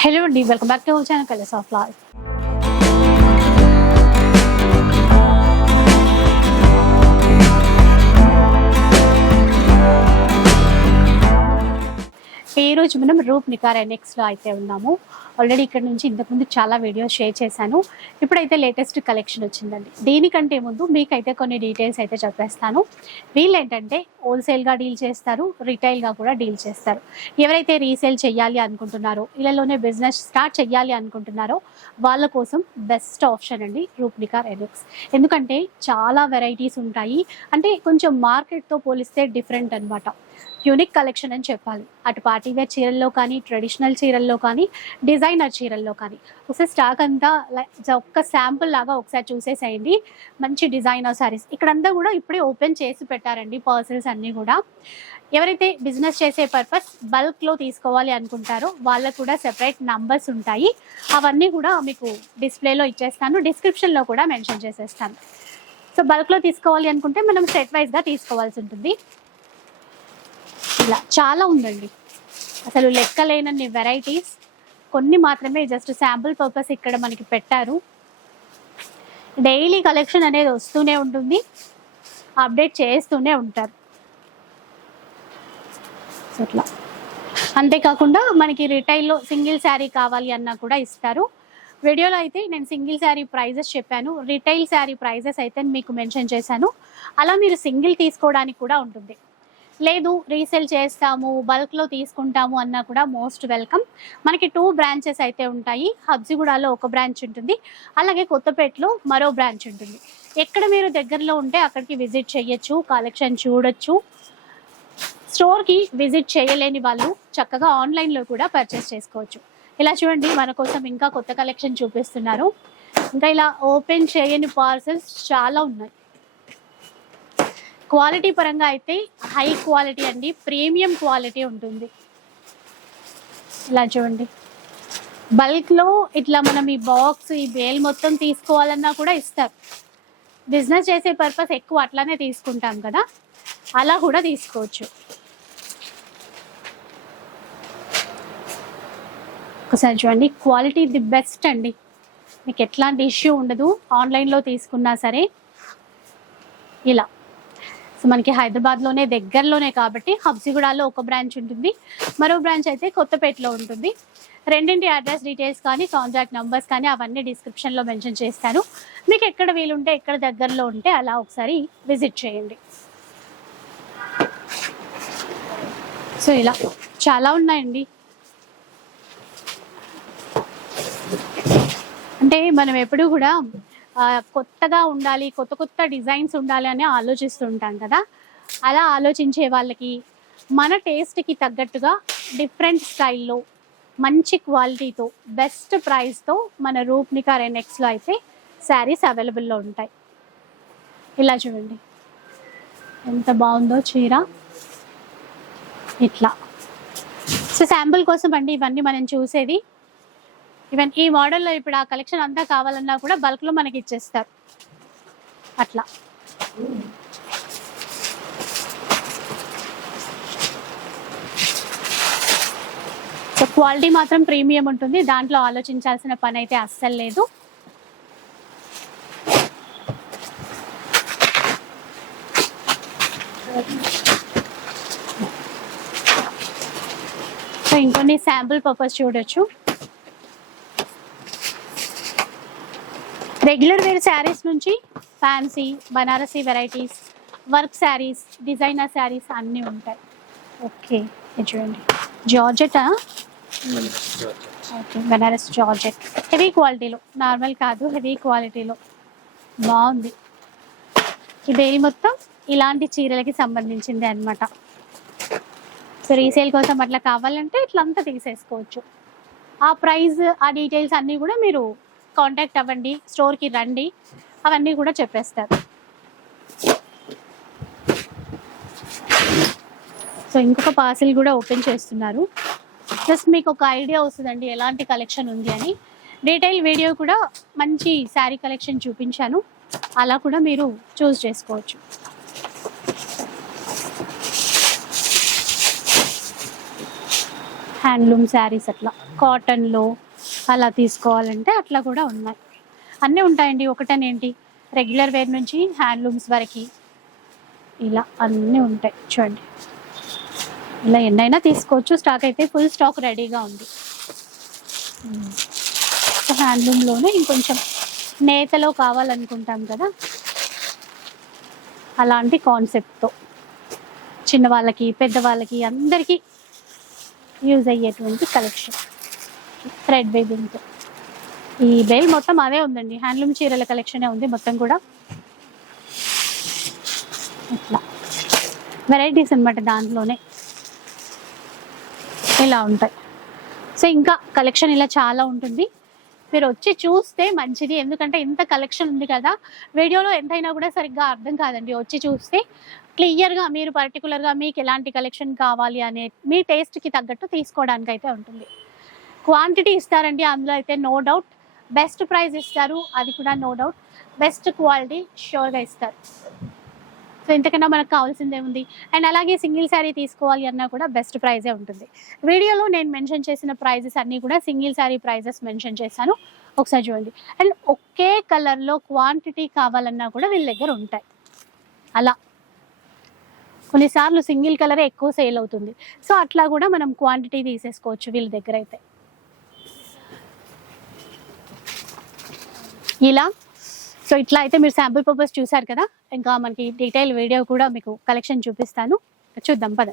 Hello, and welcome back to our channel Colors of Life. Life ఈ రోజు మనం రూప్ నికార్ ఎన్ఎక్స్లో అయితే ఉన్నాము. ఆల్రెడీ ఇక్కడ నుంచి ఇంతకుముందు చాలా వీడియోస్ షేర్ చేశాను. ఇప్పుడైతే లేటెస్ట్ కలెక్షన్ వచ్చిందండి. దీనికంటే ముందు మీకైతే కొన్ని డీటెయిల్స్ అయితే చెప్పేస్తాను. వీళ్ళు ఏంటంటే హోల్సేల్గా డీల్ చేస్తారు రిటైల్గా కూడా డీల్ చేస్తారు. ఎవరైతే రీసేల్ చేయాలి అనుకుంటున్నారో ఇళ్ళలోనే బిజినెస్ స్టార్ట్ చేయాలి అనుకుంటున్నారో వాళ్ళ కోసం బెస్ట్ ఆప్షన్ అండి రూప్నికార్ ఎన్ఎక్స్ ఎందుకంటే చాలా వెరైటీస్ ఉంటాయి. అంటే కొంచెం మార్కెట్తో పోలిస్తే డిఫరెంట్ అనమాట యూనిక్ కలెక్షన్ అని చెప్పాలి. అటు పార్టీ వేర్ చీరల్లో కానీ ట్రెడిషనల్ చీరల్లో కానీ డిజైనర్ చీరల్లో కానీ. ఒకసారి స్టాక్ అంతా లైక్ ఒక్క శాంపుల్ లాగా ఒకసారి చూసేసేయండి. మంచి డిజైనర్ సారీస్ ఇక్కడంతా కూడా ఇప్పుడే ఓపెన్ చేసి పెట్టారండి పర్సల్స్ అన్నీ కూడా. ఎవరైతే బిజినెస్ చేసే పర్పస్ బల్క్లో తీసుకోవాలి అనుకుంటారో వాళ్ళకు కూడా సెపరేట్ నంబర్స్ ఉంటాయి. అవన్నీ కూడా మీకు డిస్ప్లేలో ఇచ్చేస్తాను. డిస్క్రిప్షన్లో కూడా మెన్షన్ చేసేస్తాను. సో బల్క్లో తీసుకోవాలి అనుకుంటే మనం సెట్ వైజ్గా తీసుకోవాల్సి ఉంటుంది. ఇలా చాలా ఉందండి. అసలు లెక్కలేనన్ని వెరైటీస్. కొన్ని మాత్రమే జస్ట్ శాంపుల్ పర్పస్ ఇక్కడ మనకి పెట్టారు. డైలీ కలెక్షన్ అనేది వస్తూనే ఉంటుంది. అప్డేట్ చేస్తూనే ఉంటారు. అట్లా. అంతేకాకుండా మనకి రిటైల్లో సింగిల్ శారీ కావాలి అన్నా కూడా ఇస్తారు. వీడియోలో అయితే నేను సింగిల్ శారీ ప్రైజెస్ చెప్పాను. రిటైల్ శారీ ప్రైజెస్ అయితే మీకు మెన్షన్ చేశాను. అలా మీరు సింగిల్ తీసుకోవడానికి కూడా ఉంటుంది. లేదు రీసేల్ చేస్తాము బల్క్లో తీసుకుంటాము అన్నా కూడా మోస్ట్ వెల్కమ్ మనకి టూ బ్రాంచెస్ అయితే ఉంటాయి. హబ్జిగూడలో ఒక బ్రాంచ్ ఉంటుంది. అలాగే కొత్తపేటలో మరో బ్రాంచ్ ఉంటుంది. ఎక్కడ మీరు దగ్గరలో ఉంటే అక్కడికి విజిట్ చేయొచ్చు కలెక్షన్ చూడొచ్చు. స్టోర్కి విజిట్ చేయలేని వాళ్ళు చక్కగా ఆన్లైన్లో కూడా పర్చేస్ చేసుకోవచ్చు. ఇలా చూడండి మన కోసం ఇంకా కొత్త కలెక్షన్ చూపిస్తున్నారు. ఇంకా ఇలా ఓపెన్ చేయని పార్సల్స్ చాలా ఉన్నాయి. క్వాలిటీ పరంగా అయితే హై క్వాలిటీ అండి ప్రీమియం క్వాలిటీ ఉంటుంది. ఇలా చూడండి. బల్క్లో ఇట్లా మనం ఈ బాక్స్ ఈ బేల్ మొత్తం తీసుకోవాలన్నా కూడా ఇస్తారు. బిజినెస్ చేసే పర్పస్ ఎక్కువ అట్లానే తీసుకుంటాం కదా అలా కూడా తీసుకోవచ్చు. ఒకసారి చూడండి క్వాలిటీ ది బెస్ట్ అండి. మీకు ఎట్లాంటి ఇష్యూ ఉండదు ఆన్లైన్లో తీసుకున్నా సరే. ఇలా. సో మనకి హైదరాబాద్లోనే దగ్గరలోనే కాబట్టి హబ్సిగూడలో ఒక బ్రాంచ్ ఉంటుంది. మరో బ్రాంచ్ అయితే కొత్తపేటలో ఉంటుంది. రెండింటి అడ్రస్ డీటెయిల్స్ కానీ కాంటాక్ట్ నెంబర్స్ కానీ అవన్నీ డిస్క్రిప్షన్లో మెన్షన్ చేస్తాను. మీకు ఎక్కడ వీలుంటే ఎక్కడ దగ్గరలో ఉంటే అలా ఒకసారి విజిట్ చేయండి. సో ఇలా చాలా ఉన్నాయండి. అంటే మనం ఎప్పుడు కూడా కొత్తగా ఉండాలి కొత్త కొత్త డిజైన్స్ ఉండాలి అని ఆలోచిస్తుంటాం కదా. అలా ఆలోచించే వాళ్ళకి మన టేస్ట్కి తగ్గట్టుగా డిఫరెంట్ స్టైల్లో మంచి క్వాలిటీతో బెస్ట్ ప్రైస్తో మన రూప్నికా రెనెక్స్లో అయితే శారీస్ అవైలబుల్లో ఉంటాయి. ఇలా చూడండి. ఎంత బాగుందో చీర. ఇట్లా. సో శాంపుల్ కోసం అండి ఇవన్నీ మనం చూసేది. ఈవెన్ ఈ మోడల్లో ఇప్పుడు ఆ కలెక్షన్ అంతా కావాలన్నా కూడా బల్క్లో మనకి ఇచ్చేస్తారు. అట్లా. సో క్వాలిటీ మాత్రం ప్రీమియం ఉంటుంది. దాంట్లో ఆలోచించాల్సిన పని అయితే అస్సలు లేదు. సో ఇంకొన్ని శాంపుల్ పర్పస్ చూడొచ్చు. రెగ్యులర్ వేర్ శారీస్ నుంచి fancy Banarasi varieties work saris designer saris అన్నీ ఉంటాయి. ఓకే చూడండి georgette okay Banaras georgette heavy క్వాలిటీలో నార్మల్ కాదు హెవీ క్వాలిటీలో బాగుంది. ఈ బేరీ మొత్తం ఇలాంటి చీరలకి సంబంధించింది అన్నమాట. సో రీసేల్ కోసం అట్లా కావాలంటే ఇట్లా అంతా తీసేసుకోవచ్చు. ఆ ప్రైస్ ఆ డీటెయిల్స్ అన్నీ కూడా మీరు కాంటాక్ట్ అవ్వండి స్టోర్కి రండి అవన్నీ కూడా చెప్పేస్తారు. సో ఇంకొక పార్సిల్ కూడా ఓపెన్ చేస్తున్నారు. జస్ట్ మీకు ఒక ఐడియా వస్తుందండి ఎలాంటి కలెక్షన్ ఉంది అని. డీటెయిల్ వీడియో కూడా మంచి శారీ కలెక్షన్ చూపించాను. అలా కూడా మీరు చూస్ చేసుకోవచ్చు. హ్యాండ్లూమ్ శారీస్ అట్లా కాటన్లో అలా తీసుకోవాలంటే అట్లా కూడా ఉన్నాయి. అన్నీ ఉంటాయండి. ఒకటనేంటి రెగ్యులర్ వేర్ నుంచి హ్యాండ్లూమ్స్ వరకు. ఇలా అన్నీ ఉంటాయి. చూడండి. ఇలా ఎన్నైనా తీసుకోవచ్చు. స్టాక్ అయితే ఫుల్ స్టాక్ రెడీగా ఉంది. Hmm. హ్యాండ్లూమ్లోనే ఇంకొంచెం నేతలో కావాలనుకుంటాం కదా? అలాంటి కాన్సెప్ట్తో చిన్నవాళ్ళకి పెద్దవాళ్ళకి అందరికీ యూజ్ అయ్యేటువంటి కలెక్షన్ థ్రెడ్ వేవింగ్తో ఈ బెల్ మొత్తం అదే ఉందండి. హ్యాండ్లూమ్ చీరల కలెక్షనే ఉంది మొత్తం కూడా. ఇట్లా. వెరైటీస్ అన్నమాట దాంట్లోనే. ఇలా ఉంటాయి. సో ఇంకా కలెక్షన్ ఇలా చాలా ఉంటుంది. మీరు వచ్చి చూస్తే మంచిది. ఎందుకంటే ఇంత కలెక్షన్ ఉంది కదా. వీడియోలో ఎంతైనా కూడా సరిగ్గా అర్థం కాదండి. వచ్చి చూస్తే క్లియర్గా మీరు పర్టికులర్గా మీకు ఎలాంటి కలెక్షన్ కావాలి అనే మీ టేస్ట్కి తగ్గట్టు తీసుకోవడానికి అయితే ఉంటుంది. క్వాంటిటీ ఇస్తారండి అందులో అయితే నో డౌట్. బెస్ట్ ప్రైస్ ఇస్తారు అది కూడా నో డౌట్. బెస్ట్ క్వాలిటీ షూర్గా ఇస్తారు. సో ఇంతకన్నా మనకు కావాల్సిందే ఉంది అండ్ అలాగే సింగిల్ శారీ తీసుకోవాలి అన్నా కూడా బెస్ట్ ప్రైజే ఉంటుంది. వీడియోలో నేను మెన్షన్ చేసిన ప్రైజెస్ అన్నీ కూడా సింగిల్ శారీ ప్రైజెస్ మెన్షన్ చేశాను. ఒకసారి చూడండి. అండ్ ఒకే కలర్లో క్వాంటిటీ కావాలన్నా కూడా వీళ్ళ దగ్గర ఉంటాయి. అలా. కొన్నిసార్లు సింగిల్ కలరే ఎక్కువ సేల్ అవుతుంది. సో అట్లా కూడా మనం క్వాంటిటీ తీసేసుకోవచ్చు వీళ్ళ దగ్గర అయితే. ఇలా. సో ఇట్లా అయితే మీరు శాంపుల్ పర్పస్ చూసారు కదా? ఇంకా మనకి డీటెయిల్ వీడియో కూడా మీకు కలెక్షన్ చూపిస్తాను. చూద్దాం పద.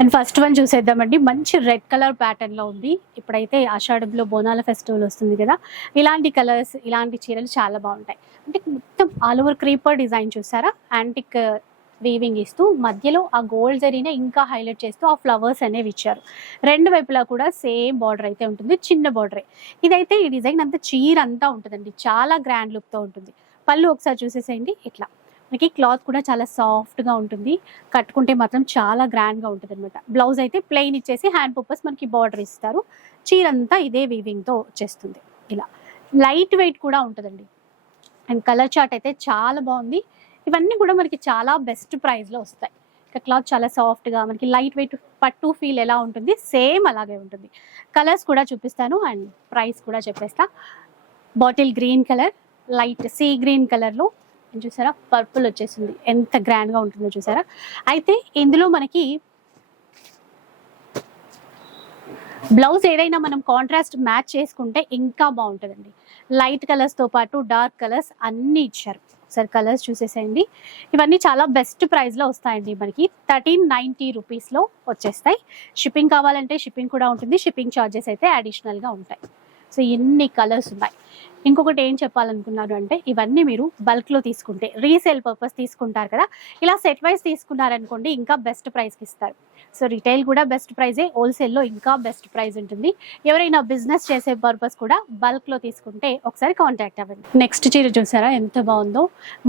అండ్ ఫస్ట్ వన్ చూసేద్దామండి. మంచి రెడ్ కలర్ ప్యాటర్న్లో ఉంది. ఇప్పుడైతే ఆషాఢంలో బోనాల ఫెస్టివల్ వస్తుంది కదా? ఇలాంటి కలర్స్ ఇలాంటి చీరలు చాలా బాగుంటాయి. అంటే మొత్తం ఆల్ ఓవర్ క్రీపర్ డిజైన్ చూసారా? యాంటిక్ వీవింగ్ ఇస్తూ మధ్యలో ఆ గోల్డ్ జరీనే ఇంకా హైలైట్ చేస్తూ ఆ ఫ్లవర్స్ అనేవి ఇచ్చారు. రెండు వైపులా కూడా సేమ్ బార్డర్ అయితే ఉంటుంది చిన్న బార్డరే ఇదైతే ఈ డిజైన్ అంతా చీర అంతా ఉంటుందండి చాలా గ్రాండ్ లుక్తో ఉంటుంది. పళ్ళు ఒకసారి చూసేసేయండి ఇట్లా. మనకి క్లాత్ కూడా చాలా సాఫ్ట్గా ఉంటుంది కట్టుకుంటే మాత్రం చాలా గ్రాండ్గా ఉంటుంది అనమాట బ్లౌజ్ అయితే ప్లెయిన్ ఇచ్చేసి హ్యాండ్ పర్పస్ మనకి బార్డర్ ఇస్తారు. చీర అంతా ఇదే వీవింగ్తో వచ్చేస్తుంది. ఇలా. లైట్ వెయిట్ కూడా ఉంటుందండి. అండ్ కలర్ చార్ట్ అయితే చాలా బాగుంది. ఇవన్నీ కూడా మనకి చాలా బెస్ట్ ప్రైస్లో వస్తాయి. ఇక క్లాత్ చాలా సాఫ్ట్గా మనకి లైట్ వెయిట్ పట్టు ఫీల్ ఎలా ఉంటుంది సేమ్ అలాగే ఉంటుంది. కలర్స్ కూడా చూపిస్తాను అండ్ ప్రైస్ కూడా చెప్పేస్తా. Bottle green colour light sea green కలర్లో చూసారా? పర్పుల్ వచ్చేసింది. ఎంత గ్రాండ్గా ఉంటుందో చూసారా? అయితే ఇందులో మనకి బ్లౌజ్ ఏదైనా మనం కాంట్రాస్ట్ మ్యాచ్ చేసుకుంటే ఇంకా బాగుంటుందండి. లైట్ కలర్స్తో పాటు డార్క్ కలర్స్ అన్నీ ఇచ్చారు. ఒకసారి కలర్స్ చూసేసేయండి. ఇవన్నీ చాలా బెస్ట్ ప్రైస్లో వస్తాయండి మనకి. థర్టీన్ నైంటీ రూపీస్లో వచ్చేస్తాయి. షిప్పింగ్ కావాలంటే షిప్పింగ్ కూడా ఉంటుంది. షిప్పింగ్ ఛార్జెస్ అయితే అడిషనల్గా ఉంటాయి. సో ఎన్ని కలర్స్ ఉన్నాయి? ఇంకొకటి ఏం చెప్పాలనుకున్నారు అంటే ఇవన్నీ మీరు బల్క్లో తీసుకుంటే రీసేల్ పర్పస్ తీసుకుంటారు కదా. ఇలా సెట్ వైజ్ తీసుకున్నారనుకోండి ఇంకా బెస్ట్ ప్రైస్కి ఇస్తారు. సో రిటైల్ కూడా బెస్ట్ ప్రైజే హోల్సేల్లో ఇంకా బెస్ట్ ప్రైస్ ఉంటుంది. ఎవరైనా బిజినెస్ చేసే పర్పస్ కూడా బల్క్లో తీసుకుంటే ఒకసారి కాంటాక్ట్ అవ్వండి. నెక్స్ట్ చీర చూసారా? ఎంత బాగుందో.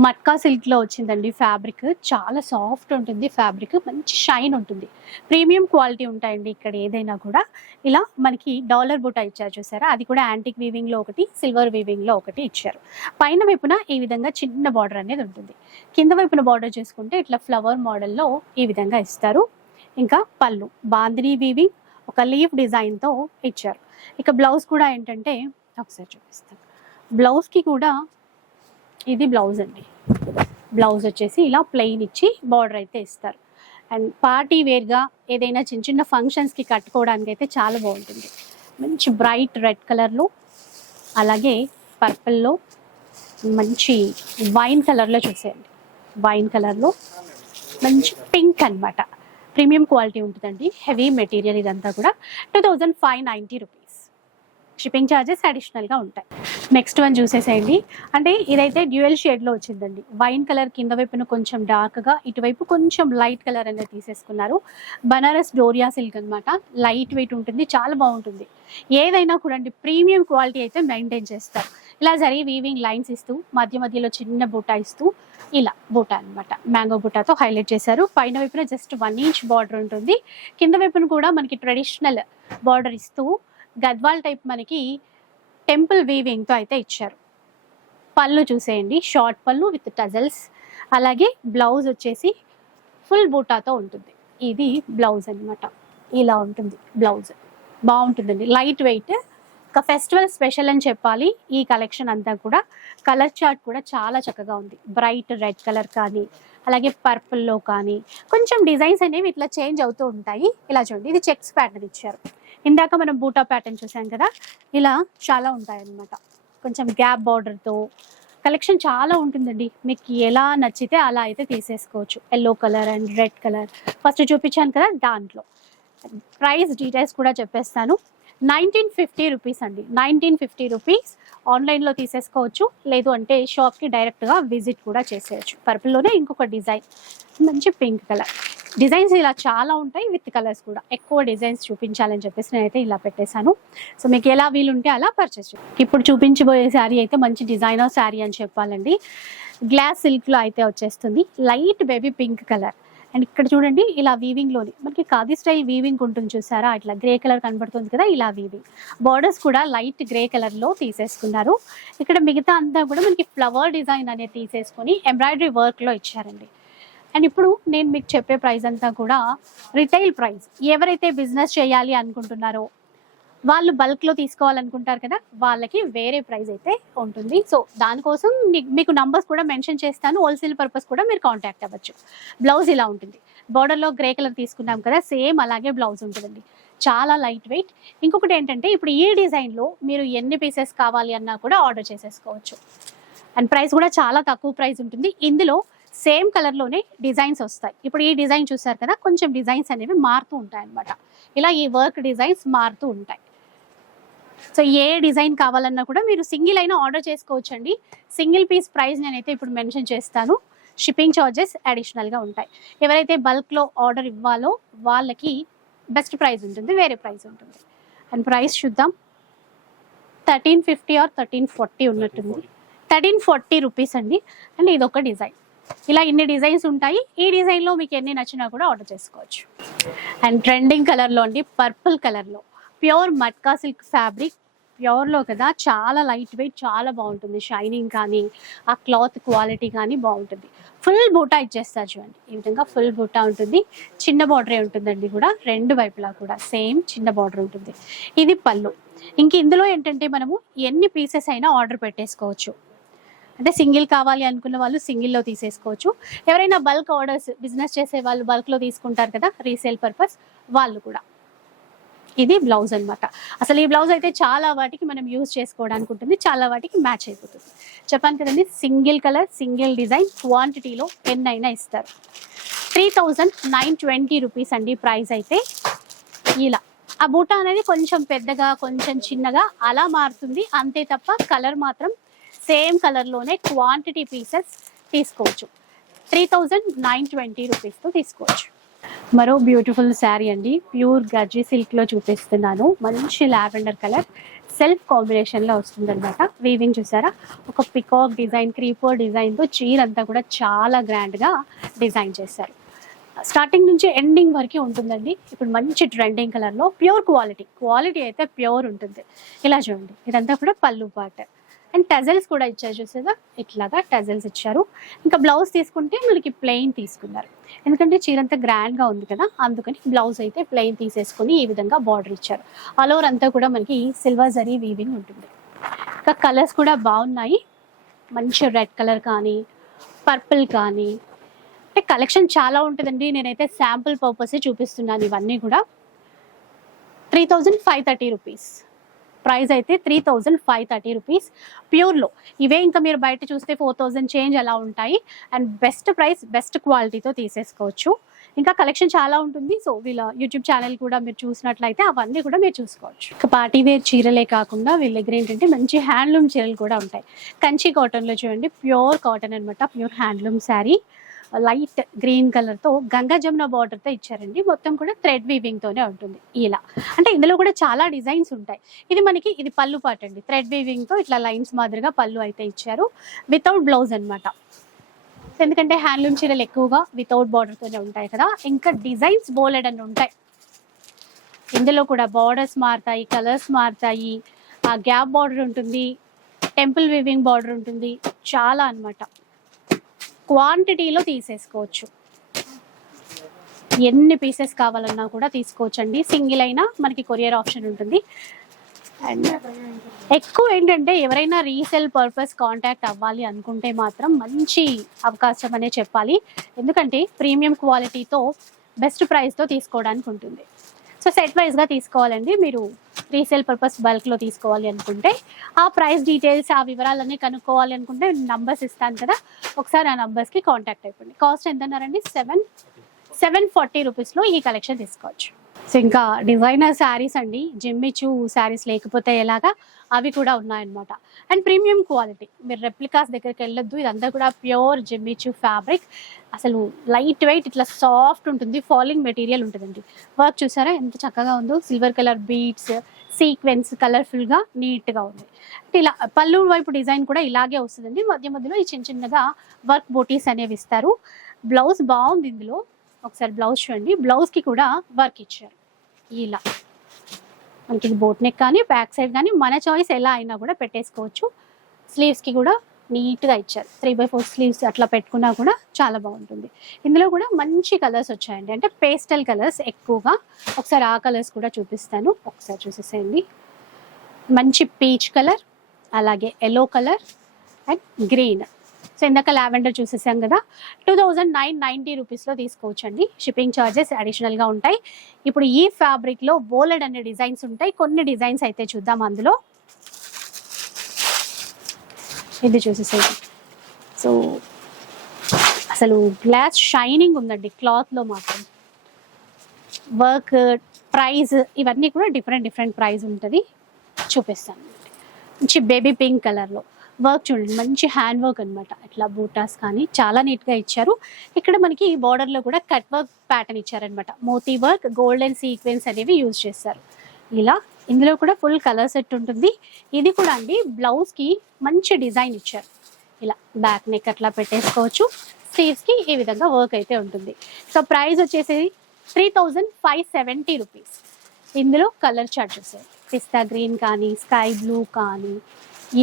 మట్కా సిల్క్లో వచ్చిందండి ఫ్యాబ్రిక్ చాలా సాఫ్ట్ ఉంటుంది ఫ్యాబ్రిక్ మంచి షైన్ ఉంటుంది. ప్రీమియం క్వాలిటీ ఉంటాయండి ఇక్కడ ఏదైనా కూడా. ఇలా మనకి డాలర్ బుట్ట ఇచ్చారు చూసారా? అది కూడా యాంటిక్ వీవింగ్లో ఒకటి సిల్వర్ వీవింగ్లో ఒకటి ఇచ్చారు. పైన వైపున ఈ విధంగా చిన్న బార్డర్ అనేది ఉంటుంది. కింద వైపున బార్డర్ చేసుకుంటే ఇట్లా ఫ్లవర్ మోడల్లో ఈ విధంగా ఇస్తారు. ఇంకా పళ్ళు బాందిని వీవింగ్ ఒక లీఫ్ డిజైన్తో ఇచ్చారు. ఇక బ్లౌజ్ కూడా ఏంటంటే ఒకసారి చూపిస్తాను. బ్లౌజ్కి కూడా ఇది బ్లౌజ్ అండి. బ్లౌజ్ వచ్చేసి ఇలా ప్లెయిన్ ఇచ్చి బార్డర్ అయితే ఇస్తారు. అండ్ పార్టీ వేర్గా ఏదైనా చిన్న చిన్న ఫంక్షన్స్కి కట్టుకోవడానికి అయితే చాలా బాగుంటుంది. మంచి బ్రైట్ రెడ్ కలర్లో అలాగే పర్పుల్లో మంచి వైన్ కలర్లో చూసేయండి. వైన్ కలర్లో మంచి పింక్ అన్నమాట. ప్రీమియం క్వాలిటీ ఉంటుందండి. హెవీ మెటీరియల్ ఇదంతా కూడా. Two thousand five ninety rupees. Shipping charges అడిషనల్గా ఉంటాయి. నెక్స్ట్ వన్ చూసేసేయండి. అంటే ఇదైతే డ్యూయల్ షేడ్లో వచ్చిందండి. వైన్ కలర్ కింద వైపున కొంచెం డార్క్గా ఇటువైపు కొంచెం లైట్ కలర్ అనేది తీసేసుకున్నారు. బనారస్ డోరియా సిల్క్ అన్నమాట. లైట్ వెయిట్ ఉంటుంది చాలా బాగుంటుంది. ఏదైనా కూడా ప్రీమియం క్వాలిటీ అయితే మెయింటైన్ చేస్తారు. ఇలా జరిగి వీవింగ్ లైన్స్ ఇస్తూ మధ్య మధ్యలో చిన్న బూటా ఇస్తూ ఇలా బూటా అన్నమాట. మ్యాంగో బూటాతో హైలైట్ చేశారు. పైన వైపున జస్ట్ వన్ ఇంచ్ బార్డర్ ఉంటుంది. కింద వైపున కూడా మనకి ట్రెడిషనల్ బార్డర్ ఇస్తూ గద్వాల్ టైప్ మనకి టెంపుల్ వీవింగ్తో అయితే ఇచ్చారు. పళ్ళు చూసేయండి. షార్ట్ పళ్ళు విత్ టజల్స్. అలాగే బ్లౌజ్ వచ్చేసి ఫుల్ బూటాతో ఉంటుంది. ఇది బ్లౌజ్ అన్నమాట. ఇలా ఉంటుంది బ్లౌజ్. బాగుంటుందండి. Light weight. ఒక ఫెస్టివల్ స్పెషల్ అని చెప్పాలి. ఈ కలెక్షన్ అంతా కూడా. కలర్ చార్ట్ కూడా చాలా చక్కగా ఉంది. బ్రైట్ రెడ్ కలర్ కానీ అలాగే పర్పుల్లో కానీ కొంచెం డిజైన్స్ అనేవి ఇట్లా చేంజ్ అవుతూ ఉంటాయి. ఇలా చూడండి ఇది చెక్స్ ప్యాటర్న్ ఇచ్చారు. ఇందాక మనం బూటా ప్యాటర్న్ చూసాం కదా ఇలా చాలా ఉంటాయన్నమాట. కొంచెం గ్యాప్ బార్డర్తో కలెక్షన్ చాలా ఉంటుందండి. మీకు ఎలా నచ్చితే అలా అయితే తీసేసుకోవచ్చు. Yellow colour and red colour. First చూపించాను కదా దాంట్లో. ప్రైస్ డీటెయిల్స్ కూడా చెప్పేస్తాను. నైన్టీన్ ఫిఫ్టీ రూపీస్ అండి. నైన్టీన్ ఫిఫ్టీ రూపీస్ ఆన్లైన్లో తీసేసుకోవచ్చు. లేదు అంటే షాప్కి డైరెక్ట్గా విజిట్ కూడా చేసేయచ్చు. పర్పుల్లోనే ఇంకొక డిజైన్. మంచి పింక్ కలర్. డిజైన్స్ ఇలా చాలా ఉంటాయి విత్ కలర్స్ కూడా. ఎక్కువ డిజైన్స్ చూపించాలని చెప్పేసి నేనైతే ఇలా పెట్టేశాను. సో మీకు ఎలా వీలుంటే అలా పర్చేస్ ఇప్పుడు చూపించబోయే శారీ అయితే మంచి డిజైనర్ శారీ అని చెప్పాలండి. గ్లాస్ సిల్క్లో అయితే వచ్చేస్తుంది. Light baby pink colour. And ఇక్కడ చూడండి ఇలా వీవింగ్లోని మనకి ఖాదీ స్టైల్ వీవింగ్ ఉంటుంది చూసారా? ఇట్లా గ్రే కలర్ కనబడుతుంది కదా ఇలా వీవింగ్ బార్డర్స్ కూడా లైట్ గ్రే కలర్లో తీసేసుకున్నారు. ఇక్కడ మిగతా అంతా కూడా మనకి ఫ్లవర్ డిజైన్ అనేది తీసేసుకొని ఎంబ్రాయిడరీ వర్క్లో ఇచ్చారండి. అండ్ ఇప్పుడు నేను మీకు చెప్పే ప్రైస్ అంతా కూడా రిటైల్ ప్రైస్ ఎవరైతే బిజినెస్ చేయాలి అనుకుంటున్నారో వాళ్ళు బల్క్లో తీసుకోవాలనుకుంటారు కదా వాళ్ళకి వేరే ప్రైస్ అయితే ఉంటుంది. సో దానికోసం మీకు నంబర్స్ కూడా మెన్షన్ చేస్తాను. హోల్సేల్ పర్పస్ కూడా మీరు కాంటాక్ట్ అవ్వచ్చు. బ్లౌజ్ ఇలా ఉంటుంది. బార్డర్లో గ్రే కలర్ తీసుకున్నాం కదా సేమ్ అలాగే బ్లౌజ్ ఉంటుందండి. చాలా లైట్ వెయిట్ ఇంకొకటి ఏంటంటే ఇప్పుడు ఈ డిజైన్లో మీరు ఎన్ని పీసెస్ కావాలి అన్నా కూడా ఆర్డర్ చేసేసుకోవచ్చు. అండ్ ప్రైస్ కూడా చాలా తక్కువ ప్రైస్ ఉంటుంది. ఇందులో సేమ్ కలర్లోనే డిజైన్స్ వస్తాయి. ఇప్పుడు ఈ డిజైన్ చూసారు కదా కొంచెం డిజైన్స్ అనేవి మారుతూ ఉంటాయి అన్నమాట ఇలా ఈ వర్క్ డిజైన్స్ మారుతూ ఉంటాయి. సో ఏ డిజైన్ కావాలన్నా కూడా మీరు సింగిల్ అయినా ఆర్డర్ చేసుకోవచ్చు అండి సింగిల్ పీస్ ప్రైస్ నేనైతే ఇప్పుడు మెన్షన్ చేస్తాను. షిప్పింగ్ ఛార్జెస్ అడిషనల్గా ఉంటాయి. ఎవరైతే బల్క్లో ఆర్డర్ ఇవ్వాలో వాళ్ళకి బెస్ట్ ప్రైస్ ఉంటుంది వేరే ప్రైస్ ఉంటుంది. అండ్ ప్రైస్ చూద్దాం. Thirteen fifty or thirteen forty ఉన్నట్టుంది. థర్టీన్ ఫార్టీ రూపీస్ అండి. అండ్ ఇది ఒక డిజైన్. ఇలా ఇన్ని డిజైన్స్ ఉంటాయి. ఈ డిజైన్లో మీకు ఎన్ని నచ్చినా కూడా ఆర్డర్ చేసుకోవచ్చు. అండ్ ట్రెండింగ్ కలర్లో అండి పర్పుల్ కలర్లో ప్యూర్ మట్కా సిల్క్ ఫ్యాబ్రిక్ ప్యూర్లో కదా చాలా లైట్ వెయిట్ చాలా బాగుంటుంది. షైనింగ్ కానీ ఆ క్లాత్ క్వాలిటీ కానీ బాగుంటుంది. ఫుల్ బూటా ఇచ్చేస్తారు చూడండి. ఈ విధంగా ఫుల్ బూటా ఉంటుంది. చిన్న బార్డరే ఉంటుందండి కూడా. రెండు వైపులా కూడా సేమ్ చిన్న బార్డర్ ఉంటుంది. ఇది పళ్ళు. ఇంక ఇందులో ఏంటంటే మనము ఎన్ని పీసెస్ అయినా ఆర్డర్ పెట్టేసుకోవచ్చు. అంటే సింగిల్ కావాలి అనుకున్న వాళ్ళు సింగిల్లో తీసేసుకోవచ్చు. ఎవరైనా బల్క్ ఆర్డర్స్ బిజినెస్ చేసే వాళ్ళు బల్క్లో తీసుకుంటారు కదా రీసేల్ పర్పస్ వాళ్ళు కూడా. ఇది బ్లౌజ్ అన్నమాట. అసలు ఈ బ్లౌజ్ అయితే చాలా వాటికి మనం యూజ్ చేసుకోవడానికి ఉంటుంది చాలా వాటికి మ్యాచ్ అయిపోతుంది. చెప్పాను కదండి సింగిల్ కలర్ సింగిల్ డిజైన్ క్వాంటిటీలో ఎన్ అయినా ఇస్తారు. Three thousand nine twenty rupees అండి ప్రైస్ అయితే. ఇలా. ఆ బూటా అనేది కొంచెం పెద్దగా కొంచెం చిన్నగా అలా మారుతుంది. అంతే తప్ప కలర్ మాత్రం సేమ్ కలర్లోనే క్వాంటిటీ పీసెస్ తీసుకోవచ్చు. త్రీ థౌజండ్ నైన్ ట్వంటీ రూపీస్తో తీసుకోవచ్చు. మరో బ్యూటిఫుల్ శారీ అండి. ప్యూర్ గజ్జి సిల్క్లో చూపిస్తున్నాను. మంచి లావెండర్ కలర్ సెల్ఫ్ కాంబినేషన్లో వస్తుందన్నమాట. వీవింగ్ చూసారా? ఒక పికాక్ డిజైన్ క్రీపర్ డిజైన్తో చీర అంతా కూడా చాలా గ్రాండ్గా డిజైన్ చేశారు. స్టార్టింగ్ నుంచి ఎండింగ్ వరకు ఉంటుందండి. ఇప్పుడు మంచి ట్రెండింగ్ కలర్లో ప్యూర్ క్వాలిటీ క్వాలిటీ అయితే ప్యూర్ ఉంటుంది. ఇలా చూడండి. ఇదంతా కూడా పళ్ళు పాట. అండ్ టజల్స్ కూడా ఇచ్చారు చూసేదా ఇట్లాగా టజల్స్ ఇచ్చారు. ఇంకా బ్లౌజ్ తీసుకుంటే మనకి ప్లెయిన్ తీసుకున్నారు. ఎందుకంటే చీర అంతా గ్రాండ్గా ఉంది కదా అందుకని బ్లౌజ్ అయితే ప్లెయిన్ తీసేసుకొని ఈ విధంగా బార్డర్ ఇచ్చారు. ఆల్ ఓవర్ అంతా కూడా మనకి సిల్వర్ జరీ వీవింగ్ ఉంటుంది. ఇంకా కలర్స్ కూడా బాగున్నాయి. మంచి రెడ్ కలర్ కానీ పర్పుల్ కానీ. అంటే కలెక్షన్ చాలా ఉంటుందండి. నేనైతే శాంపుల్ పర్పసే చూపిస్తున్నాను ఇవన్నీ కూడా. Three thousand five thirty rupees price అయితే three thousand five thirty rupees. ప్యూర్లో. ఇవే ఇంకా మీరు బయట చూస్తే ఫోర్ థౌజండ్ చేంజ్ అలా ఉంటాయి. అండ్ బెస్ట్ ప్రైస్ బెస్ట్ క్వాలిటీతో తీసేసుకోవచ్చు. ఇంకా కలెక్షన్ చాలా ఉంటుంది. సో వీళ్ళ యూట్యూబ్ ఛానల్ కూడా మీరు చూసినట్లయితే అవన్నీ కూడా మీరు చూసుకోవచ్చు. ఇంకా పార్టీ వేర్ చీరలే కాకుండా వీళ్ళ దగ్గర ఏంటంటే మంచి హ్యాండ్లూమ్ చీరలు కూడా ఉంటాయి. కంచి కాటన్లో చూడండి ప్యూర్ కాటన్ అనమాట pure handloom sari. Light green కలర్తో గంగా జమున బార్డర్తో ఇచ్చారండి. మొత్తం కూడా థ్రెడ్ వీవింగ్తోనే ఉంటుంది ఇలా. అంటే ఇందులో కూడా చాలా డిజైన్స్ ఉంటాయి. ఇది మనకి ఇది పళ్ళు పాట అండి. థ్రెడ్ వీవింగ్తో ఇట్లా లైన్స్ మాదిరిగా పళ్ళు అయితే ఇచ్చారు. వితౌట్ బ్లౌజ్ అనమాట ఎందుకంటే హ్యాండ్లూమ్ చీరలు ఎక్కువగా వితౌట్ బార్డర్తోనే ఉంటాయి కదా. ఇంకా డిజైన్స్ బోలెడ్ అని ఉంటాయి. ఇందులో కూడా బార్డర్స్ మారుతాయి కలర్స్ మారుతాయి. ఆ గ్యాప్ బార్డర్ ఉంటుంది టెంపుల్ వీవింగ్ బార్డర్ ఉంటుంది. చాలా అన్నమాట. క్వాంటిటీలో తీసేసుకోవచ్చు. ఎన్ని పీసెస్ కావాలన్నా కూడా తీసుకోవచ్చండి. సింగిల్ అయినా మనకి కొరియర్ ఆప్షన్ ఉంటుంది. అండ్ ఎక్కువ ఏంటంటే ఎవరైనా రీసేల్ పర్పస్ కాంటాక్ట్ అవ్వాలి అనుకుంటే మాత్రం మంచి అవకాశం అనే చెప్పాలి. ఎందుకంటే ప్రీమియం క్వాలిటీతో బెస్ట్ ప్రైస్తో తీసుకోవడానికి ఉంటుంది. సో సెట్ వైజ్గా తీసుకోవాలండి. మీరు రీసేల్ పర్పస్ బల్క్లో తీసుకోవాలి అనుకుంటే ఆ ప్రైస్ డీటెయిల్స్ ఆ వివరాలన్నీ కనుక్కోవాలి అనుకుంటే నంబర్స్ ఇస్తాను కదా ఒకసారి ఆ నంబర్స్కి కాంటాక్ట్ అయిపోండి. కాస్ట్ ఎంత అన్నారండి సెవెన్ సెవెన్ ఫార్టీ రూపీస్లో ఈ కలెక్షన్ తీసుకోవచ్చు. సో ఇంకా డిజైనర్ శారీస్ అండి జిమ్మిచు శారీస్ లేకపోతే ఎలాగా అవి కూడా ఉన్నాయన్నమాట. అండ్ ప్రీమియం క్వాలిటీ మీరు రెప్లికాస్ దగ్గరికి వెళ్ళొద్దు. ఇదంతా కూడా ప్యూర్ జెమ్మిచు ఫ్యాబ్రిక్ అసలు లైట్ వెయిట్ ఇట్లా సాఫ్ట్ ఉంటుంది. ఫాలింగ్ మెటీరియల్ ఉంటుందండి. వర్క్ చూసారా? ఎంత చక్కగా ఉందో. సిల్వర్ కలర్ బీట్స్ సీక్వెన్స్ కలర్ఫుల్గా నీట్గా ఉంది. అంటే ఇలా పళ్ళు వైపు డిజైన్ కూడా ఇలాగే వస్తుందండి. మధ్య మధ్యలో ఈ చిన్న చిన్నగా వర్క్ బోటీస్ అనేవి ఇస్తారు. బ్లౌజ్ బాగుంది ఇందులో. ఒకసారి బ్లౌజ్ చూడండి. బ్లౌజ్కి కూడా వర్క్ ఇచ్చారు. ఇలా. మనకి బోట్ నెక్ కానీ బ్యాక్ సైడ్ కానీ మన చాయిస్ ఎలా అయినా కూడా పెట్టేసుకోవచ్చు. స్లీవ్స్కి కూడా నీట్గా ఇచ్చారు. త్రీ బై ఫోర్ స్లీవ్స్ అట్లా పెట్టుకున్నా కూడా చాలా బాగుంటుంది. ఇందులో కూడా మంచి కలర్స్ వచ్చాయండి. అంటే పేస్టల్ కలర్స్ ఎక్కువగా. ఒకసారి ఆ కలర్స్ కూడా చూపిస్తాను. ఒకసారి చూసేసేయండి. మంచి పీచ్ కలర్ అలాగే yellow colour and green so ఇందాక లావెండర్ చూసేసాం కదా. టూ థౌజండ్ నైన్ నైంటీ రూపీస్లో తీసుకోవచ్చండి. షిప్పింగ్ ఛార్జెస్ అడిషనల్గా ఉంటాయి. ఇప్పుడు ఈ ఫ్యాబ్రిక్లో బోలెడ్ అనే డిజైన్స్ ఉంటాయి. కొన్ని డిజైన్స్ అయితే చూద్దాం అందులో. ఇది చూసేసేది సో అసలు గ్లాస్ షైనింగ్ ఉందండి. క్లాత్లో మాత్రం. వర్క్ ప్రైస్ ఇవన్నీ కూడా డిఫరెంట్ డిఫరెంట్ ప్రైస్ ఉంటుంది. చూపిస్తాను. మంచి బేబీ పింక్ కలర్లో వర్క్ చూడండి మంచి హ్యాండ్ వర్క్ అనమాట ఇట్లా బూటాస్ కానీ చాలా నీట్గా ఇచ్చారు. ఇక్కడ మనకి బార్డర్లో కూడా కట్ వర్క్ ప్యాటర్న్ ఇచ్చారనమాట మోతీ వర్క్ గోల్డెన్ సీక్వెన్స్ అనేవి యూజ్ చేస్తారు. ఇలా ఇందులో కూడా ఫుల్ కలర్ సెట్ ఉంటుంది. ఇది కూడా అండి బ్లౌజ్కి మంచి డిజైన్ ఇచ్చారు. ఇలా బ్యాక్ నెక్ అట్లా పెట్టేసుకోవచ్చు. స్లీవ్స్కి ఈ విధంగా వర్క్ అయితే ఉంటుంది. సో ప్రైస్ వచ్చేసి three thousand five seventy rupees ఇందులో కలర్ చార్జెస్ పిస్తా గ్రీన్ కానీ స్కై బ్లూ కానీ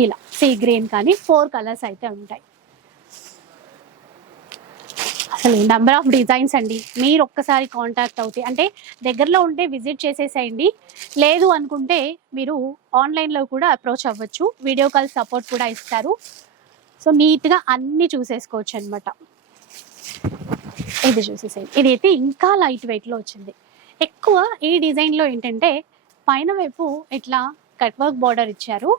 ఇలా సీ గ్రీన్ కానీ ఫోర్ కలర్స్ అయితే ఉంటాయి. అసలు నెంబర్ ఆఫ్ డిజైన్స్ అండి. మీరు ఒక్కసారి కాంటాక్ట్ అవుతాయి అంటే దగ్గరలో ఉంటే విజిట్ చేసేసేయండి. లేదు అనుకుంటే మీరు ఆన్లైన్లో కూడా అప్రోచ్ అవ్వచ్చు. వీడియో కాల్ సపోర్ట్ కూడా ఇస్తారు. సో నీట్గా అన్నీ చూసేసుకోవచ్చు అనమాట ఇది చూసేసేయండి. ఇది అయితే ఇంకా లైట్ వెయిట్లో వచ్చింది. ఎక్కువ ఈ డిజైన్లో ఏంటంటే పైన వైపు ఇట్లా కట్ వర్క్ బార్డర్ ఇచ్చారు.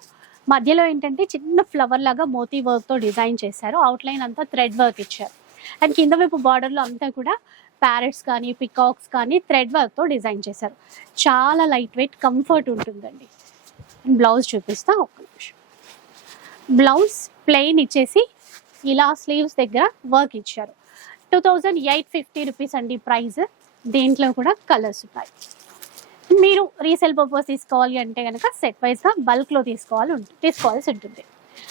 మధ్యలో ఏంటంటే చిన్న ఫ్లవర్ లాగా మోతీ వర్క్తో డిజైన్ చేశారు. అవుట్లైన్ అంతా థ్రెడ్ వర్క్ ఇచ్చారు. అండ్ కింద వైపు బార్డర్లో అంతా కూడా ప్యారెట్స్ కానీ పికాక్స్ కానీ థ్రెడ్ వర్క్తో డిజైన్ చేశారు. చాలా లైట్ వెయిట్ కంఫర్ట్ ఉంటుందండి బ్లౌజ్ చూపిస్తా ఒక్క నిమిషం. బ్లౌజ్ ప్లెయిన్ ఇచ్చేసి ఇలా స్లీవ్స్ దగ్గర వర్క్ ఇచ్చారు. Two thousand eight fifty rupees అండి ప్రైస్ దీంట్లో కూడా కలర్స్ ఉన్నాయి మీరు రీసేల్ పర్పస్ తీసుకోవాలి అంటే కనుక సెట్ వైజ్గా బల్క్లో తీసుకోవాలి తీసుకోవాల్సి ఉంటుంది.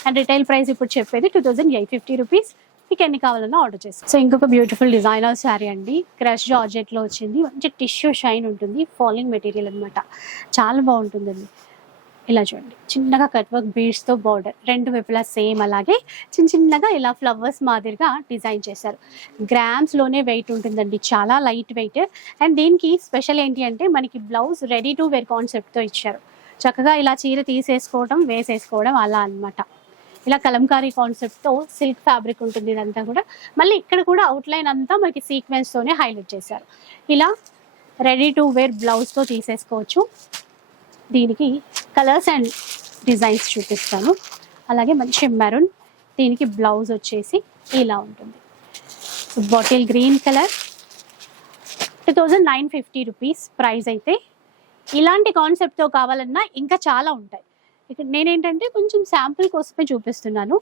అండ్ రిటైల్ ప్రైస్ ఇప్పుడు చెప్పేది two thousand eight fifty rupees మీకు ఎన్ని కావాలన్నా ఆర్డర్ చేసుకో. సో ఇంకొక బ్యూటిఫుల్ డిజైనర్ శారీ అండి. క్రష్ జార్జెట్లో వచ్చింది. మంచి టిష్యూ షైన్ ఉంటుంది. ఫాలింగ్ మెటీరియల్ అనమాట చాలా బాగుంటుందండి. ఇలా చూడండి. చిన్నగా కట్ వర్క్ బీడ్స్తో బార్డర్. రెండు వైపులా సేమ్ అలాగే చిన్న చిన్నగా ఇలా ఫ్లవర్స్ మాదిరిగా డిజైన్ చేశారు. గ్రామ్స్లోనే వెయిట్ ఉంటుందండి. చాలా లైట్ వెయిట్. అండ్ దీనికి స్పెషల్ ఏంటి అంటే మనకి బ్లౌజ్ రెడీ టు వేర్ కాన్సెప్ట్తో ఇచ్చారు. చక్కగా ఇలా చీర తీసేసుకోవడం వేసేసుకోవడం అలా అన్నమాట. ఇలా కలంకారీ కాన్సెప్ట్తో సిల్క్ ఫ్యాబ్రిక్ ఉంటుంది ఇదంతా కూడా. మళ్ళీ ఇక్కడ కూడా అవుట్లైన్ అంతా మనకి సీక్వెన్స్తోనే హైలైట్ చేశారు. ఇలా రెడీ టు వేర్ బ్లౌజ్తో తీసేసుకోవచ్చు. దీనికి కలర్స్ అండ్ డిజైన్స్ చూపిస్తాను. అలాగే మంచి మెరూన్ దీనికి బ్లౌజ్ వచ్చేసి ఇలా ఉంటుంది. Bottle green colour. Two thousand nine fifty rupees price అయితే. ఇలాంటి కాన్సెప్ట్తో కావాలన్నా ఇంకా చాలా ఉంటాయి. ఇక్కడ నేనేంటంటే కొంచెం శాంపుల్ కోసమే చూపిస్తున్నాను.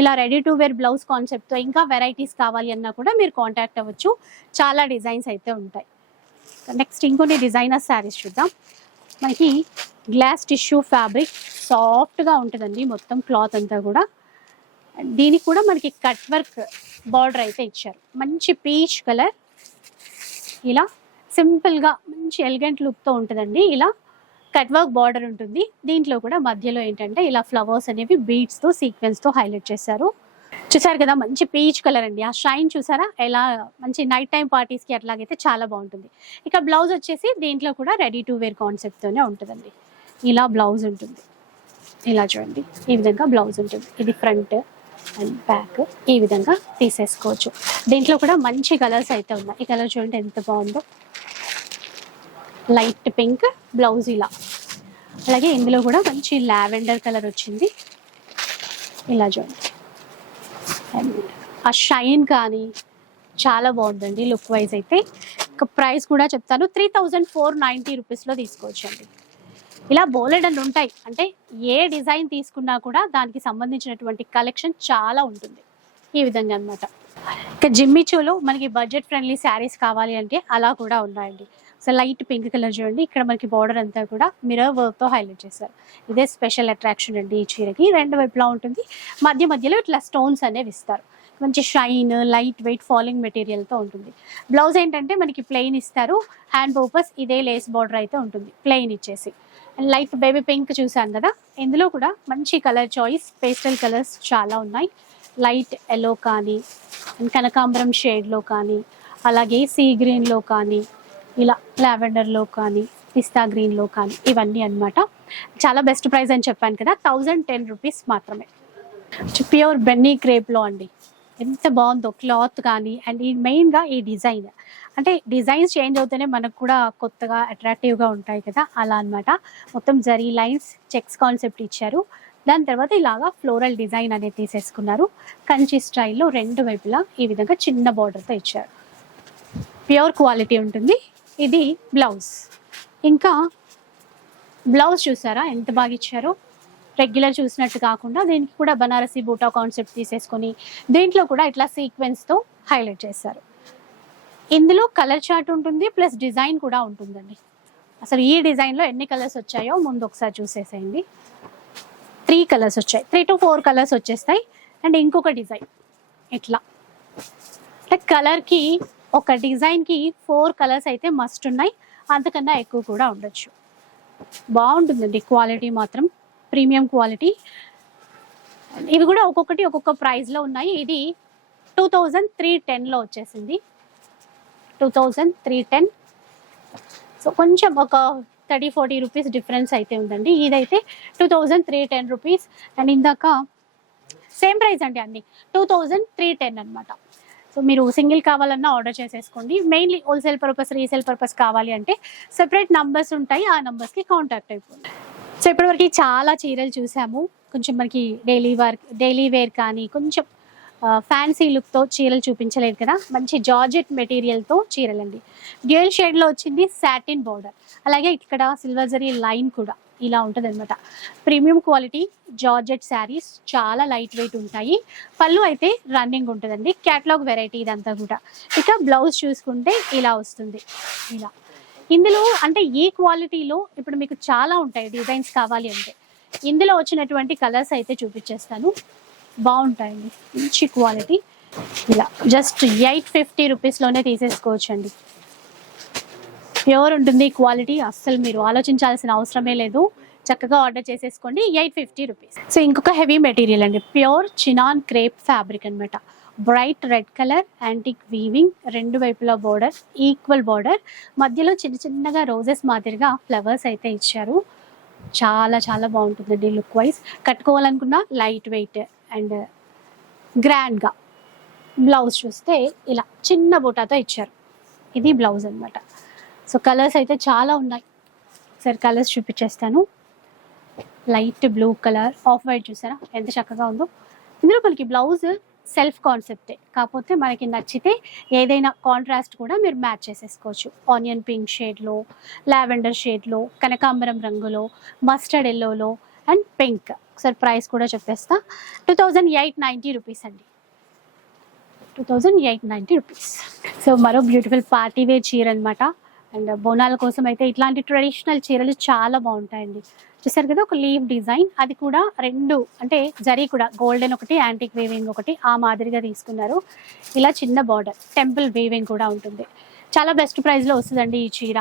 ఇలా రెడీ టు వేర్ బ్లౌజ్ కాన్సెప్ట్తో ఇంకా వెరైటీస్ కావాలి అన్నా కూడా మీరు కాంటాక్ట్ అవ్వచ్చు. చాలా డిజైన్స్ అయితే ఉంటాయి. నెక్స్ట్ ఇంకొన్ని డిజైనర్ శారీస్ చూద్దాం. మనకి గ్లాస్ టిష్యూ ఫ్యాబ్రిక్ సాఫ్ట్గా ఉంటుందండి మొత్తం క్లాత్ అంతా కూడా. దీనికి కూడా మనకి కట్ వర్క్ బార్డర్ అయితే ఇచ్చారు. మంచి పీచ్ కలర్. ఇలా సింపుల్గా మంచి ఎలిగెంట్ లుక్తో ఉంటుందండి. ఇలా కట్ వర్క్ బార్డర్ ఉంటుంది. దీంట్లో కూడా మధ్యలో ఏంటంటే ఇలా ఫ్లవర్స్ అనేవి బీడ్స్తో సీక్వెన్స్తో హైలైట్ చేశారు. చూసారు కదా మంచి పీచ్ కలర్ అండి. ఆ షైన్ చూసారా? ఎలా మంచి నైట్ టైం పార్టీస్కి అట్లాగైతే చాలా బాగుంటుంది. ఇక బ్లౌజ్ వచ్చేసి దీంట్లో కూడా రెడీ టు వేర్ కాన్సెప్ట్తోనే ఉంటుందండి. ఇలా బ్లౌజ్ ఉంటుంది. ఇలా చూడండి. ఈ విధంగా బ్లౌజ్ ఉంటుంది. ఇది ఫ్రంట్ అండ్ బ్యాక్. ఈ విధంగా తీసేసుకోవచ్చు. దీంట్లో కూడా మంచి కలర్స్ అయితే ఉన్నాయి. ఈ కలర్ చూడండి ఎంత బాగుందో. లైట్ పింక్ బ్లౌజ్ ఇలా. అలాగే ఇందులో కూడా మంచి లావెండర్ కలర్ వచ్చింది. ఇలా చూడండి. అండ్ ఆ షైన్ కానీ చాలా బాగుందండి లుక్ వైజ్ అయితే. ఇక ప్రైస్ కూడా చెప్తాను. త్రీ థౌజండ్ ఫోర్ నైంటీ రూపీస్లో తీసుకోవచ్చండి. ఇలా బోలెడన్ ఉంటాయి. అంటే ఏ డిజైన్ తీసుకున్నా కూడా దానికి సంబంధించినటువంటి కలెక్షన్ చాలా ఉంటుంది. ఈ విధంగా అన్నమాట. ఇక జిమ్మిచోలో మనకి బడ్జెట్ ఫ్రెండ్లీ శారీస్ కావాలి అంటే అలా కూడా ఉన్నాయండి. సో లైట్ పింక్ కలర్ చూడండి. ఇక్కడ మనకి బార్డర్ అంతా కూడా మిరర్ వర్క్తో హైలైట్ చేశారు. ఇదే స్పెషల్ అట్రాక్షన్ అండి ఈ చీరకి. రెండు వైపులా ఉంటుంది. మధ్య మధ్యలో ఇట్లా స్టోన్స్ అనేవి ఇస్తారు. మంచి షైన్ లైట్ వెయిట్ ఫాలింగ్ మెటీరియల్తో ఉంటుంది. బ్లౌజ్ ఏంటంటే మనకి ప్లెయిన్ ఇస్తారు. హ్యాండ్ పర్పస్ ఇదే లేస్ బార్డర్ అయితే ఉంటుంది. ప్లెయిన్ ఇచ్చేసి. అండ్ లైట్ బేబీ పింక్ చూసాను కదా. ఇందులో కూడా మంచి కలర్ చాయిస్ పేస్టల్ కలర్స్ చాలా ఉన్నాయి. లైట్ ఎల్లో కానీ అండ్ కనకాంబరం షేడ్లో కానీ అలాగే సీ గ్రీన్లో కానీ ఇలా లావెండర్లో కానీ పిస్తా గ్రీన్లో కానీ ఇవన్నీ అనమాట చాలా బెస్ట్ ప్రైస్ అని చెప్పాను కదా థౌజండ్ టెన్ రూపీస్ మాత్రమే. ప్యూర్ బెన్నీ క్రేప్లో అండి. ఎంత బాగుందో క్లాత్ కానీ అండ్ ఈ మెయిన్గా ఈ డిజైన్. అంటే డిజైన్స్ చేంజ్ అవుతేనే మనకు కూడా కొత్తగా అట్రాక్టివ్గా ఉంటాయి కదా అలా అన్నమాట. మొత్తం జరీ లైన్స్ చెక్స్ కాన్సెప్ట్ ఇచ్చారు. దాని తర్వాత ఇలాగా ఫ్లోరల్ డిజైన్ అనేది తీసేసుకున్నారు. కంచి స్టైల్లో రెండు వైపులా ఈ విధంగా చిన్న బార్డర్తో ఇచ్చారు. ప్యూర్ క్వాలిటీ ఉంటుంది. ఇది బ్లౌజ్. ఇంకా బ్లౌజ్ చూసారా? ఎంత బాగా ఇచ్చారో? రెగ్యులర్ చూసినట్టు కాకుండా దీనికి కూడా బనారసి బూటా కాన్సెప్ట్ తీసేసుకొని దీంట్లో కూడా ఇట్లా సీక్వెన్స్తో హైలైట్ చేశారు. ఇందులో కలర్ చార్ట్ ఉంటుంది ప్లస్ డిజైన్ కూడా ఉంటుందండి. అసలు ఈ డిజైన్లో ఎన్ని కలర్స్ వచ్చాయో ముందు ఒకసారి చూసేసేయండి. త్రీ కలర్స్ వచ్చాయి. త్రీ టు ఫోర్ కలర్స్ వచ్చేస్తాయి. అండ్ ఇంకొక డిజైన్ ఇట్లా. అంటే కలర్కి ఒక డిజైన్కి ఫోర్ కలర్స్ అయితే మస్ట్ ఉన్నాయి. అంతకన్నా ఎక్కువ కూడా ఉండొచ్చు. బాగుంటుందండి క్వాలిటీ మాత్రం. ప్రీమియం క్వాలిటీ ఇవి కూడా ఒక్కొక్కటి ఒక్కొక్క ప్రైస్లో ఉన్నాయి. ఇది టూ థౌజండ్ త్రీ టెన్లో వచ్చేసింది. Two thousand three ten so కొంచెం ఒక థర్టీ ఫార్టీ రూపీస్ డిఫరెన్స్ అయితే ఉందండి. ఇదైతే two thousand three ten rupees and ఇందాక సేమ్ ప్రైస్ అండి అన్ని. టూ థౌజండ్ త్రీ టెన్ అనమాట సో మీరు సింగిల్ కావాలన్నా ఆర్డర్ చేసేసుకోండి. Mainly wholesale purpose resale purpose కావాలి అంటే సెపరేట్ నంబర్స్ ఉంటాయి. ఆ నంబర్స్కి కాంటాక్ట్ అయిపోండి. సో ఇప్పటివరకు చాలా చీరలు చూసాము. కొంచెం మనకి డైలీ వర్క్ డైలీ వేర్ కానీ కొంచెం ఫ్యాన్సీ లుక్తో చీరలు చూపించలేదు కదా. మంచి జార్జెట్ మెటీరియల్తో చీరలండి. డ్యూయల్ షేడ్లో వచ్చింది సాటిన్ బార్డర్ అలాగే ఇక్కడ సిల్వర్ జరీ లైన్ కూడా. ఇలా ఉంటుంది అనమాట ప్రీమియం క్వాలిటీ జార్జెట్ శారీస్ చాలా లైట్ వెయిట్ ఉంటాయి. పళ్ళు అయితే రన్నింగ్ ఉంటుందండి. క్యాటలాగ్ వెరైటీ ఇదంతా కూడా. ఇక బ్లౌజ్ చూసుకుంటే ఇలా వస్తుంది. ఇలా. ఇందులో అంటే ఈ క్వాలిటీలో ఇప్పుడు మీకు చాలా ఉంటాయి డిజైన్స్ కావాలి అంటే. ఇందులో వచ్చినటువంటి కలర్స్ అయితే చూపించేస్తాను. బాగుంటాయండి. మంచి క్వాలిటీ. ఇలా. జస్ట్ ఎయిట్ ఫిఫ్టీ రూపీస్లోనే తీసేసుకోవచ్చండి. ప్యూర్ ఉంటుంది క్వాలిటీ అస్సలు మీరు ఆలోచించాల్సిన అవసరమే లేదు. చక్కగా ఆర్డర్ చేసేసుకోండి. Eight fifty rupees. సో ఇంకొక హెవీ మెటీరియల్ అండి. ప్యూర్ చినాన్ క్రేప్ ఫ్యాబ్రిక్ అనమాట bright red colour antique weaving రెండు వైపులా బోర్డర్ ఈక్వల్ బోర్డర్. మధ్యలో చిన్న చిన్నగా రోజెస్ మాదిరిగా ఫ్లవర్స్ అయితే ఇచ్చారు. చాలా చాలా బాగుంటుందండి లుక్ వైజ్. కట్టుకోవాలనుకున్న లైట్ వెయిట్ అండ్ గ్రాండ్గా బ్లౌజ్ చూస్తే ఇలా చిన్న బూటాతో ఇచ్చారు. ఇది బ్లౌజ్ అనమాట సో కలర్స్ అయితే చాలా ఉన్నాయి. సరే కలర్స్ చూపించేస్తాను. Light blue colour off white చూసారా? ఎంత చక్కగా ఉందో. ఇందులో మనకి బ్లౌజ్ సెల్ఫ్ కాన్సెప్టే. కాకపోతే మనకి నచ్చితే ఏదైనా కాంట్రాస్ట్ కూడా మీరు మ్యాచ్ చేసేసుకోవచ్చు. ఆనియన్ పింక్ షేడ్లో లావెండర్ షేడ్లో కనకాంబరం రంగులో మస్టర్డ్ ఎల్లోలో అండ్ పింక్. ఒకసారి ప్రైస్ కూడా చెప్పేస్తా. Two thousand eight ninety rupees అండి. Two thousand eight ninety rupees. So మరో బ్యూటిఫుల్ పార్టీ వేర్ చీర అనమాట అండ్ బోనాల కోసం అయితే ఇట్లాంటి ట్రెడిషనల్ చీరలు చాలా బాగుంటాయండి. చూసారు కదా ఒక లీవ్ డిజైన్. అది కూడా రెండు అంటే జరీ కూడా గోల్డెన్ ఒకటి యాంటిక్ వేవింగ్ ఒకటి ఆ మాదిరిగా తీసుకున్నారు. ఇలా చిన్న బార్డర్ టెంపుల్ వేవింగ్ కూడా ఉంటుంది. చాలా బెస్ట్ ప్రైస్లో వస్తుందండి ఈ చీర.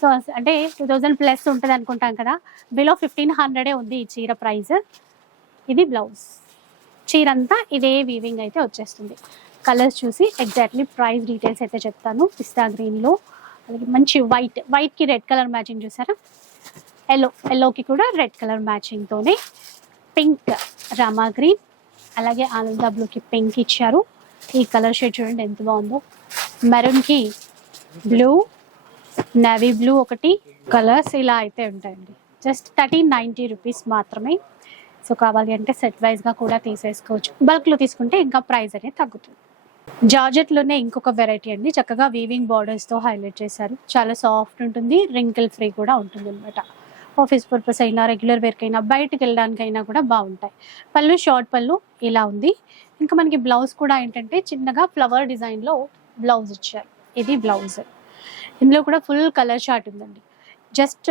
సో అంటే టూ థౌజండ్ ప్లస్ ఉంటుంది అనుకుంటాం కదా బిలో ఫిఫ్టీన్ హండ్రెడే ఉంది ఈ చీర ప్రైస్. ఇది బ్లౌజ్. చీర అంతా ఇదే వీవింగ్ అయితే వచ్చేస్తుంది. కలర్స్ చూసి ఎగ్జాక్ట్లీ ప్రైస్ డీటెయిల్స్ అయితే చెప్తాను. పిస్తా గ్రీన్లో. అలాగే మంచి వైట్ వైట్కి రెడ్ కలర్ మ్యాచింగ్ చూసారా? ఎల్లో ఎల్లోకి కూడా రెడ్ కలర్ మ్యాచింగ్తోనే పింక్ రామా గ్రీన్ అలాగే ఆనంద బ్లూకి పింక్ ఇచ్చారు. ఈ కలర్ షేడ్ చూడండి ఎంత బాగుందో. మెరూన్కి బ్లూ నేవీ బ్లూ ఒకటి కలర్స్ ఇలా అయితే ఉంటాయండి. జస్ట్ థర్టీన్ నైంటీ రూపీస్ మాత్రమే. సో కావాలి అంటే సెట్ వైజ్గా కూడా తీసేసుకోవచ్చు. బల్క్లో తీసుకుంటే ఇంకా ప్రైస్ అనేది తగ్గుతుంది. జార్జెట్లోనే ఇంకొక వెరైటీ అండి. చక్కగా వీవింగ్ బార్డర్స్తో హైలైట్ చేశారు. చాలా సాఫ్ట్ ఉంటుంది రింకిల్ ఫ్రీ కూడా ఉంటుంది అనమాట ఆఫీస్ పర్పస్ అయినా రెగ్యులర్ వేర్కైనా బయటకు వెళ్ళడానికైనా కూడా బాగుంటాయి. పళ్ళు షార్ట్ పళ్ళు ఇలా ఉంది. ఇంకా మనకి బ్లౌజ్ కూడా ఏంటంటే చిన్నగా ఫ్లవర్ డిజైన్లో బ్లౌజ్ ఇచ్చారు. ఇది బ్లౌజ్ ఇందులో కూడా ఫుల్ కలర్ షార్ట్ ఉందండి. జస్ట్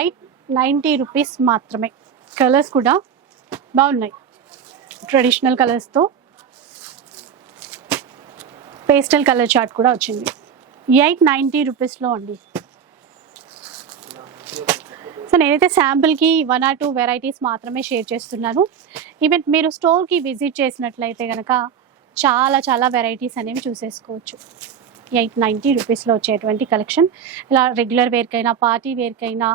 ఎయిట్ నైంటీ రూపీస్ మాత్రమే. కలర్స్ కూడా బాగున్నాయి. ట్రెడిషనల్ కలర్స్తో పేస్టల్ కలర్ చార్ట్ కూడా వచ్చింది. ఎయిట్ నైంటీ రూపీస్లో అండి. సో నేనైతే శాంపుల్కి వన్ ఆర్ టూ వెరైటీస్ మాత్రమే షేర్ చేస్తున్నాను. ఈవెన్ మీరు స్టోర్కి విజిట్ చేసినట్లయితే కనుక చాలా చాలా వెరైటీస్ అనేవి చూసేసుకోవచ్చు. ఎయిట్ నైంటీ రూపీస్లో వచ్చేటువంటి కలెక్షన్. ఇలా రెగ్యులర్ వేర్కైనా పార్టీ వేర్కైనా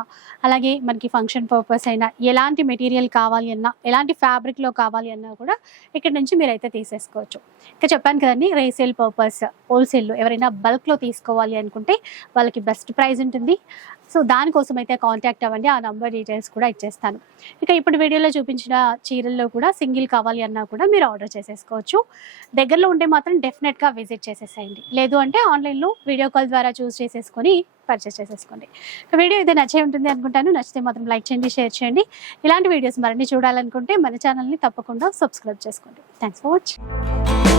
అలాగే మనకి ఫంక్షన్ పర్పస్ అయినా ఎలాంటి మెటీరియల్ కావాలి అన్నా ఎలాంటి ఫ్యాబ్రిక్లో కావాలి అన్నా కూడా ఇక్కడ నుంచి మీరైతే తీసేసుకోవచ్చు. ఇంకా చెప్పాను కదండి రీసేల్ పర్పస్ హోల్సేల్లో ఎవరైనా బల్క్లో తీసుకోవాలి అనుకుంటే వాళ్ళకి బెస్ట్ ప్రైస్ ఉంటుంది. సో దానికోసం అయితే కాంటాక్ట్ అవ్వండి. ఆ నంబర్ డీటెయిల్స్ కూడా ఇచ్చేస్తాను. ఇక ఇప్పుడు వీడియోలో చూపించిన చీరల్లో కూడా సింగిల్ కావాలి అన్నా కూడా మీరు ఆర్డర్ చేసేసుకోవచ్చు. దగ్గరలో ఉంటే మాత్రం డెఫినెట్గా విజిట్ చేసేసేయండి. లేదు అంటే ఆన్లైన్లో వీడియో కాల్ ద్వారా చూస్ చేసేసుకొని పర్చేస్ చేసేసుకోండి. వీడియో ఇది నచ్చే ఉంటుంది అనుకుంటాను. నచ్చితే మాత్రం లైక్ చేయండి షేర్ చేయండి. ఇలాంటి వీడియోస్ మరిన్ని చూడాలనుకుంటే మన ఛానల్ని తప్పకుండా సబ్స్క్రైబ్ చేసుకోండి. Thanks for watching